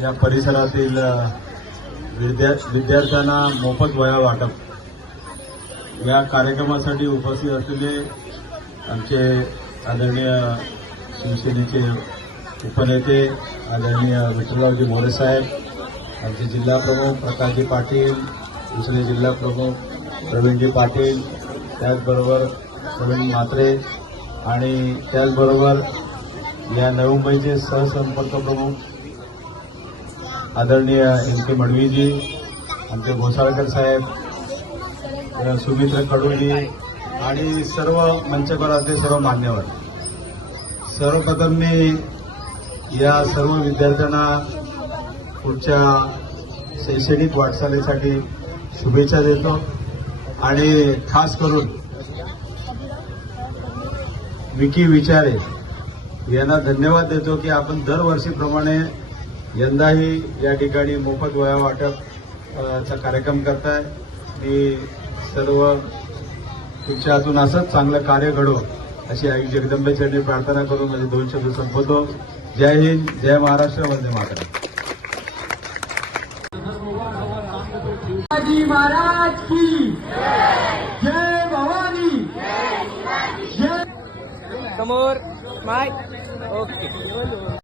या परिसरातील विद्या विद्यार्थ्यांना मोफत वया वाटप. या कार्यक्रमासाठी उपस्थित असलेले आमचे आदरणीय शिवसेनेचे उपनेते आदरणीय विठ्ठलरावजी मोरे साहेब आमचे जिल्हा प्रमुख प्रकाशजी पाटील दुसरे जिल्हा प्रमुख प्रवीणजी पाटील त्याचबरोबर प्रवीण म्हात्रे आणि त्याचबरोबर या नवी मुंबईचे सहसंपर्क प्रमुख आदरणीय एम के मडवीजी आमचे घोसाळकर साहेब सुमित्र कडूजी आणि सर्व मंचवर असले सर्व मान्यवर. सर्वप्रथम मी या सर्व विद्यार्थ्यांना पुढच्या शैक्षणिक वाटचालीसाठी शुभेच्छा देतो आणि खास करून विकी विचारे यांना धन्यवाद देतो की आपण दरवर्षीप्रमाणे यंदाही या ठिकाणी मोफत वया वाटप चा कार्यक्रम करताय. मी सर्व तुमच्या हातून असंच चांगलं कार्य घडो अशी आई जगदंबेचरणी प्रार्थना करून माझे दोन शब्द संपवतो. जय हिंद जय महाराष्ट्र वंदे महाराज की जय भवानी। जय समोर माय ओके.